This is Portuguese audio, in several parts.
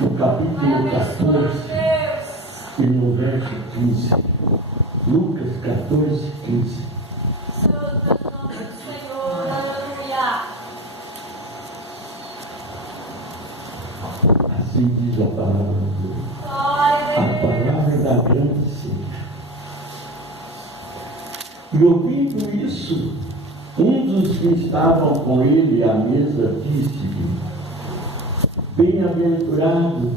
no capítulo 14 e no verso 15. Lucas 14, 15. Assim diz a palavra de Deus. A palavra da grande seca. E ouvindo isso, um dos que estavam com ele à mesa disse-lhe: bem-aventurado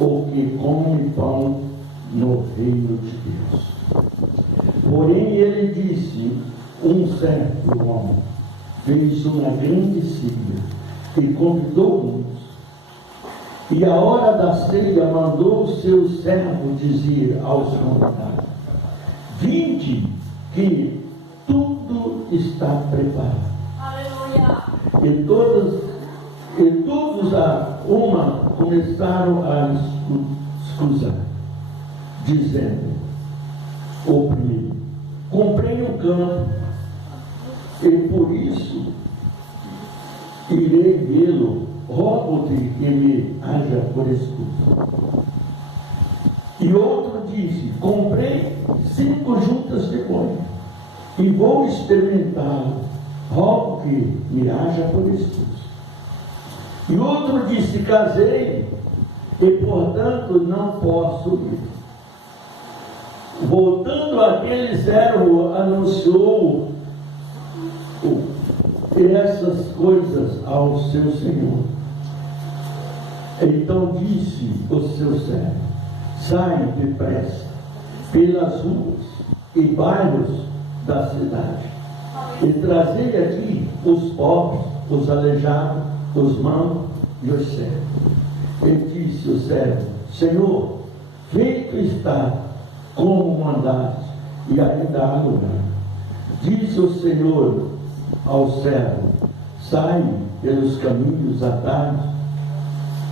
o que come pão no reino de Deus. Porém ele disse: um certo homem fez uma grande ceia e convidou muitos. E à hora da ceia mandou o seu servo dizer aos convidados: vinde, que tudo está preparado. Aleluia. E todos a uma começaram a escusar, dizendo: o primeiro, comprei um campo, e por isso irei vê-lo, rogo-te que me haja por escusa. E outro disse: comprei 5 juntas de boi, e vou experimentá-lo, rogo que me haja por escusa. E outro disse: casei, e portanto não posso ir. Voltando aquele servo, anunciou essas coisas ao seu senhor. Então disse o seu servo: saiam depressa pelas ruas e bairros da cidade, e trazei aqui os pobres, os aleijados, os mancos e os cegos. E disse o servo: Senhor, feito está como mandaste, e ainda há lugar. Disse o Senhor ao servo: sai pelos caminhos atalhos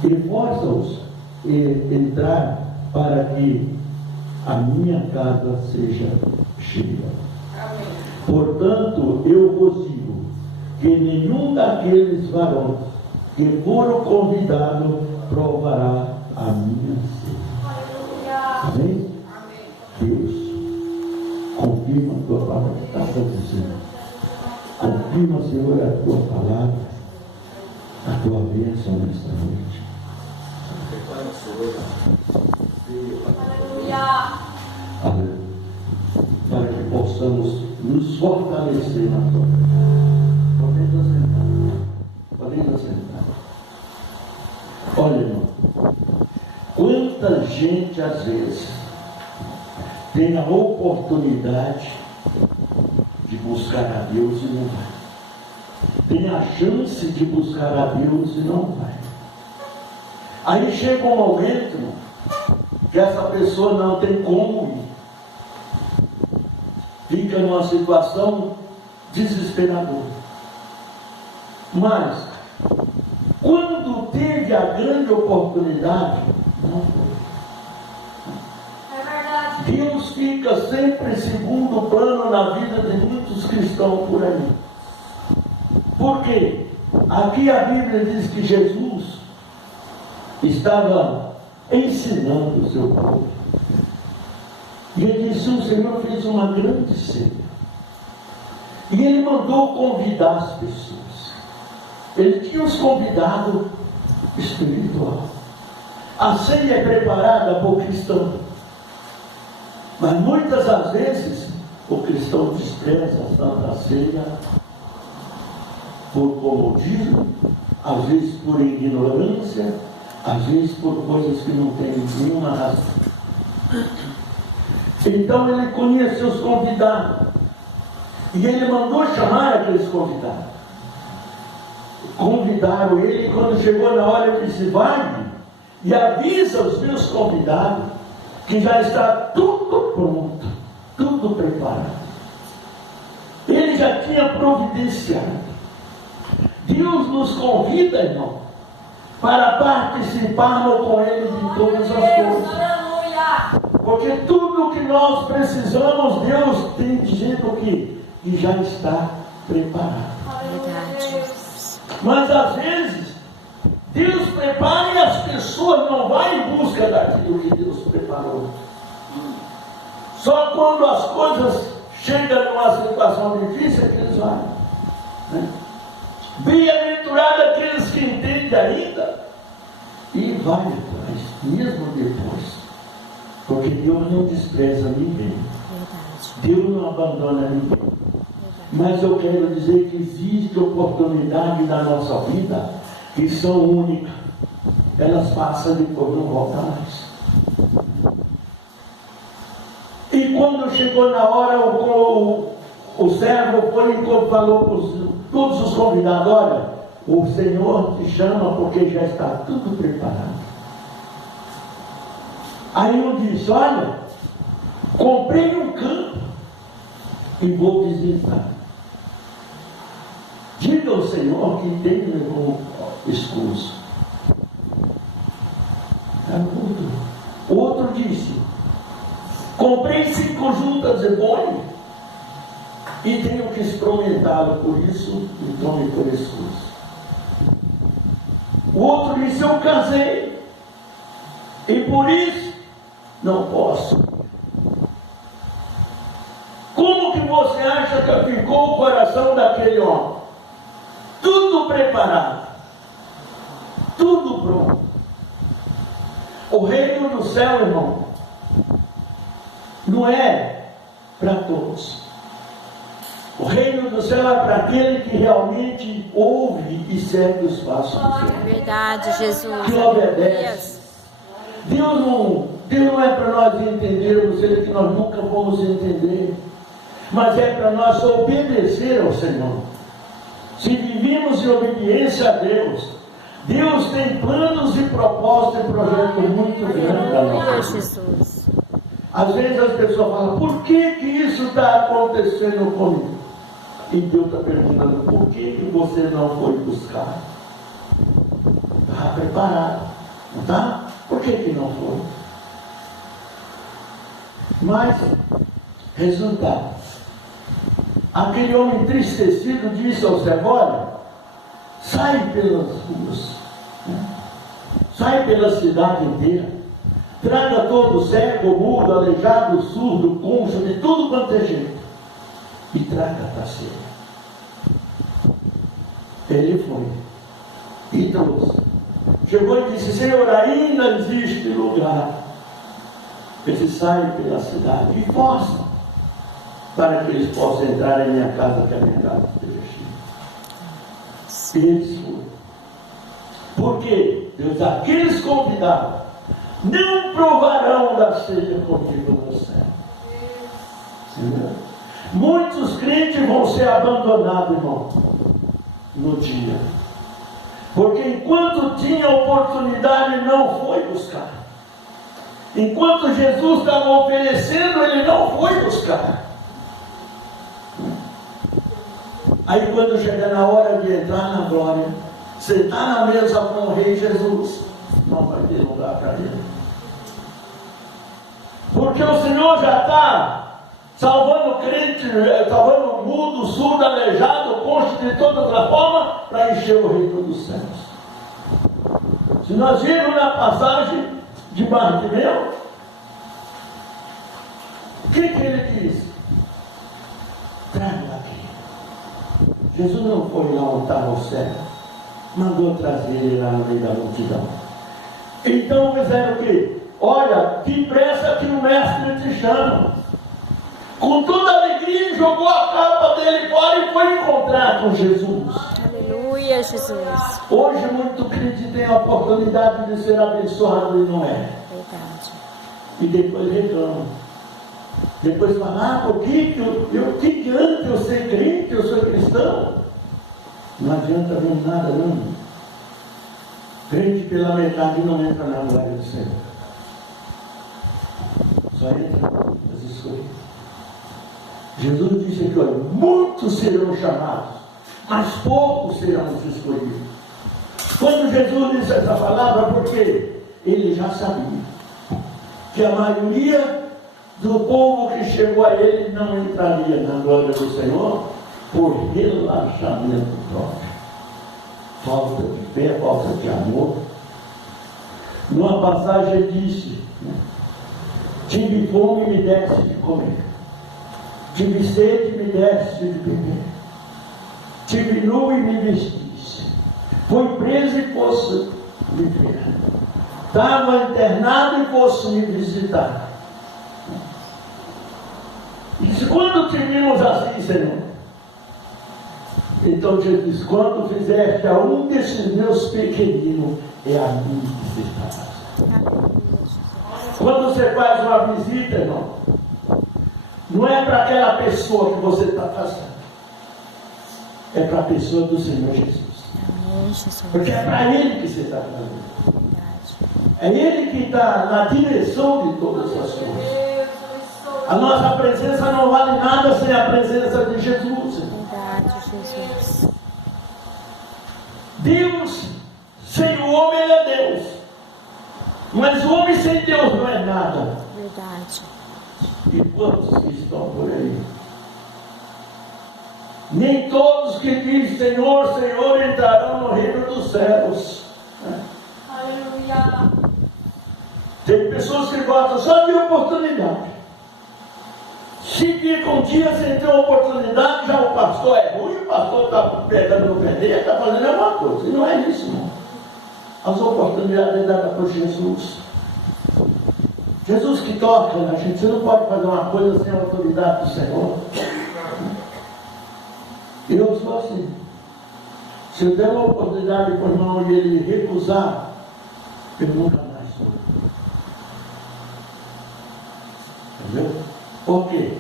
e força-os a entrar, para que a minha casa seja cheia. Amém. Portanto, eu vos digo que nenhum daqueles varões que foram convidados provará a minha ceia. Amém? Amém. Deus, confirma a tua palavra. O que está acontecendo? Confirma, Senhor, a tua palavra, a tua bênção nesta noite. Aleluia. Para que possamos nos fortalecer na tua vida. Podemos sentar. Olha, irmão, quanta gente às vezes tem a oportunidade de buscar a Deus e não vai. Tem a chance de buscar a Deus e não vai. Aí chega um momento que essa pessoa não tem como ir. Fica numa situação desesperadora. Mas, quando teve a grande oportunidade, não foi. É verdade. Deus fica sempre em segundo plano na vida de muitos cristãos por aí. Por quê? Aqui a Bíblia diz que Jesus estava ensinando o seu povo. E ele disse: o Senhor fez uma grande ceia. E ele mandou convidar as pessoas. Ele tinha os convidados espiritual. A ceia é preparada para o cristão. Mas muitas das vezes o cristão despreza a Santa Ceia por comodismo, às vezes por ignorância, às vezes por coisas que não tem nenhuma razão. Então ele conheceu os convidados. E ele mandou chamar aqueles convidados. Convidaram ele, e quando chegou na hora ele disse: vai e avisa os meus convidados que já está tudo pronto, tudo preparado. Ele já tinha providenciado. Deus nos convida, irmão, para participarmos com Ele de todas as coisas. Porque tudo que nós precisamos, Deus tem dizendo que já está preparado. Mas às vezes, Deus prepara e as pessoas não quando as coisas chegam numa situação difícil, é que eles olham, né? Bem-aventurado aqueles que entendem ainda e vai atrás, mesmo depois, porque Deus não despreza ninguém. Deus não abandona ninguém. Mas eu quero dizer que existe oportunidade na nossa vida que são únicas. Elas passam e depois não voltam mais. E quando chegou na hora, o servo foi e falou para todos os convidados: olha, o Senhor te chama porque já está tudo preparado. Aí um disse: olha, comprei um campo e vou visitar. Diga ao Senhor que tem levou escuso. Outro disse: comprei 5 juntas de boi e tenho que experimentá-lo, por isso me tome por escuso. O outro disse: eu casei e por isso não posso. Como que você acha que ficou o coração daquele homem? Tudo preparado, tudo pronto. O reino do céu, irmão, não é para todos. O reino do céu é para aquele que realmente ouve e segue os passos do Senhor. Verdade, Jesus. Que obedece. Deus não é para nós entendermos Ele, que nós nunca vamos entender, mas é para nós obedecer ao Senhor. Se vivemos em obediência a Deus, Deus tem planos e propósitos e projetos muito grandes na nossa vida. Às vezes as pessoas falam: por que isso está acontecendo comigo? E Deus está perguntando: por que você não foi buscar? Está preparado, não está? Por que não foi? Mas, resultado, aquele homem entristecido disse ao servo: olha, sai pelas ruas, né? Sai pela cidade inteira, traga todo cego, mudo, aleijado, surdo, cuncho, de tudo quanto é jeito, e traga para ser. Ele foi e trouxe. Chegou e disse: Senhor, ainda existe lugar. Ele sai pela cidade e força para que eles possam entrar em minha casa, que a minha casa esteja cheia. Eles foram. Porque Deus, aqueles convidados não provarão da ceia comigo no céu. Senhor, muitos crentes vão ser abandonados, irmão, no dia. Porque enquanto tinha oportunidade, não foi buscar. Enquanto Jesus estava oferecendo, ele não foi buscar. Aí quando chega na hora de entrar na glória, sentar na mesa com o Rei Jesus, não vai ter lugar para ele. Porque o Senhor já está salvando o crente, salvando o mudo, surdo, aleijado, coxo, de toda outra forma, para encher o reino dos céus. Se nós vimos na passagem de Bartimeu, o que ele disse? Traga aqui. Jesus não foi lá onde estava o céu, mandou trazer ele lá no meio da multidão. Então fizeram o quê? Olha, que pressa que o mestre te chama. Com toda alegria, jogou a capa dele fora e foi encontrar com Jesus. Aleluia, Jesus. Hoje muito crente tem a oportunidade de ser abençoado e não é. Verdade. E depois reclama. Depois fala: por que que adianta eu ser crente, eu sou cristão? Não adianta mesmo nada, não. Crente pela metade não entra na glória do Senhor. Só entra as escolhas. Jesus disse aqui: olha, muitos serão chamados, mas poucos serão os escolhidos. Quando Jesus disse essa palavra, porque ele já sabia que a maioria do povo que chegou a ele não entraria na glória do Senhor por relaxamento próprio, falta de fé, falta de amor. Numa passagem disse: tive fome e me desse de comer. Tive sede, me deste de beber. Tive nu e me vestiste. Fui preso e fosse me ver. Estava internado e fosse me visitar. E disse, quando te vimos assim, Senhor? Então Jesus, quando fizeste a um desses meus pequeninos, é a mim que você está fazendo. Quando você faz uma visita, irmão, não é para aquela pessoa que você está fazendo. É para a pessoa do Senhor Jesus. Porque é para Ele que você está fazendo. É Ele que está na direção de todas as coisas. A nossa presença não vale nada sem a presença de Jesus. Verdade, Jesus. Deus sem o homem, Ele é Deus. Mas o homem sem Deus não é nada. Verdade. E quantos que estão por aí? Nem todos que dizem Senhor, Senhor entrarão no reino dos céus. Aleluia. Tem pessoas que gostam só de oportunidade. Se fica um dia sem ter oportunidade, já o pastor é ruim, o pastor está pegando no pé dele, está fazendo alguma coisa. E não é isso, não. As oportunidades dadas por Jesus. Jesus que toca na gente. Você não pode fazer uma coisa sem a autoridade do Senhor. Eu sou assim. Se eu der uma oportunidade para o irmão e ele recusar, eu nunca mais sou. Entendeu? Por quê?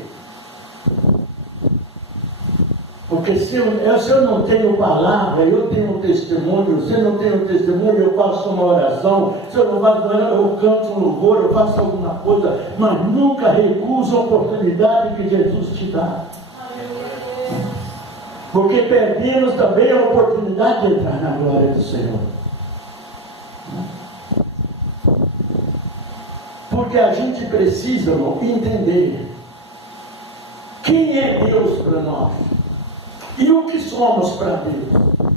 Porque se eu não tenho palavra, eu tenho um testemunho. Se eu não tenho testemunho, eu faço uma oração. Se eu não faço, eu canto um louvor, eu faço alguma coisa, mas nunca recuso a oportunidade que Jesus te dá. Porque perdemos também a oportunidade de entrar na glória do Senhor. Porque a gente precisa, irmão, entender quem é Deus para nós e o que somos para Deus.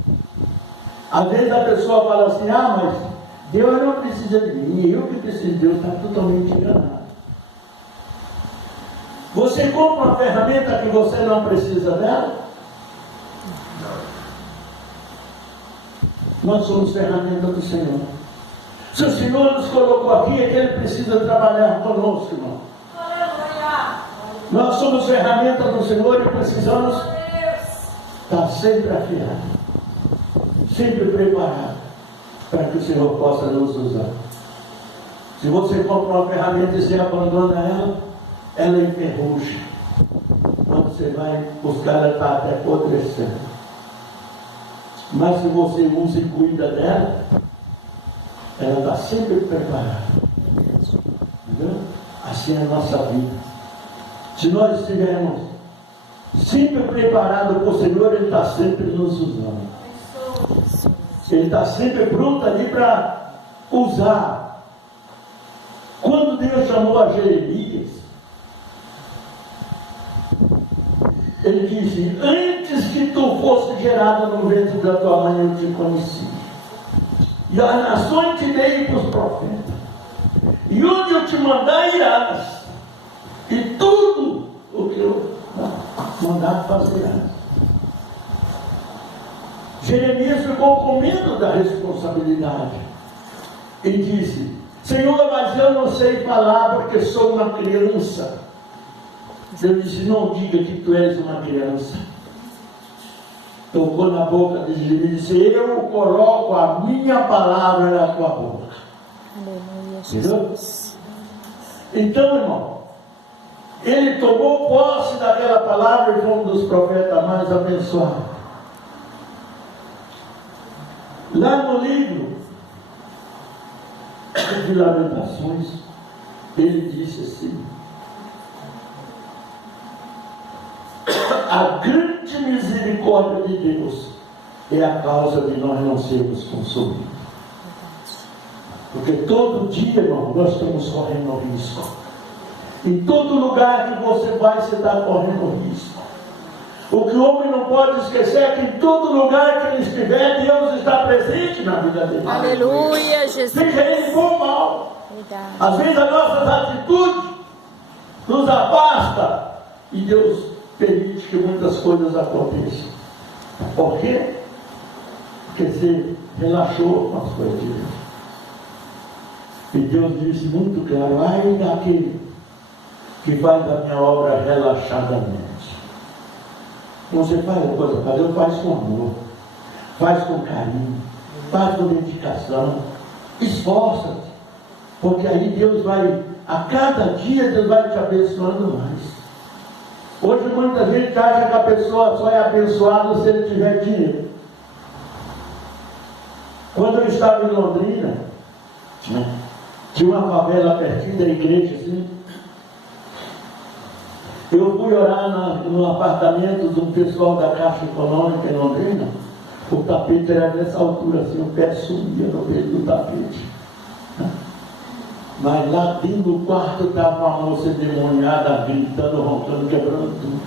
Às vezes a pessoa fala assim, mas Deus não precisa de mim, eu que preciso de Deus, está totalmente enganado. Você compra uma ferramenta que você não precisa dela? Nós somos ferramenta do Senhor. Se o Senhor nos colocou aqui, é que Ele precisa trabalhar conosco, irmão. Nós somos ferramenta do Senhor e precisamos estar sempre afiados, sempre preparados, para que o Senhor possa nos usar. Se você compra uma ferramenta e você abandona ela, ela enferruja. Quando você vai buscar, ela está até apodrecendo. Mas se você usa e cuida dela, ela está sempre preparada. Entendeu? Assim é a nossa vida. Se nós estivermos sempre preparados para o Senhor, Ele está sempre nos usando. Ele está sempre pronto ali para usar. Quando Deus chamou a Jeremias, Ele disse, antes que tu fosse gerado no ventre da tua mãe, eu te conheci. E as nações te dei para os profetas. E onde eu te mandar, irás. E tudo o que eu mandar, fazerás. Jeremias ficou com medo da responsabilidade. E disse, Senhor, mas eu não sei falar porque sou uma criança. Deus disse, não diga que tu és uma criança. Tocou na boca de Jeremias e disse, eu coloco a minha palavra na tua boca. Aleluia, Jesus. Então, irmão, ele tomou posse daquela palavra e foi um dos profetas mais abençoados. Lá no livro de Lamentações, ele disse assim, a grande misericórdia de Deus é a causa de nós não sermos consumidos. Porque todo dia, irmão, nós estamos correndo risco. Em todo lugar que você vai, você está correndo risco. O que o homem não pode esquecer é que em todo lugar que ele estiver, Deus está presente na vida dele. Aleluia, Jesus. Seja ele bom ou mal. Verdade. Às vezes as nossas atitudes nos afastam e Deus permite que muitas coisas aconteçam. Por quê? Porque você relaxou com as coisas de Deus. E Deus disse muito claro: ai daquele que faz a minha obra relaxadamente. Você faz a coisa para Deus, faz com amor, faz com carinho, faz com dedicação, esforça-te, porque aí Deus vai, a cada dia Deus vai te abençoando mais. Hoje muita gente acha que a pessoa só é abençoada se ele tiver dinheiro. Quando eu estava em Londrina, tinha uma favela pertinho da igreja assim. Eu fui orar no apartamento do pessoal da Caixa Econômica em Londrina. O tapete era dessa altura assim, o pé subia no meio do tapete. Mas lá dentro do quarto estava uma moça endemoniada, gritando, roncando, quebrando tudo.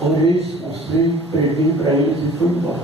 Orei, mostrei, preguei para eles e fui embora.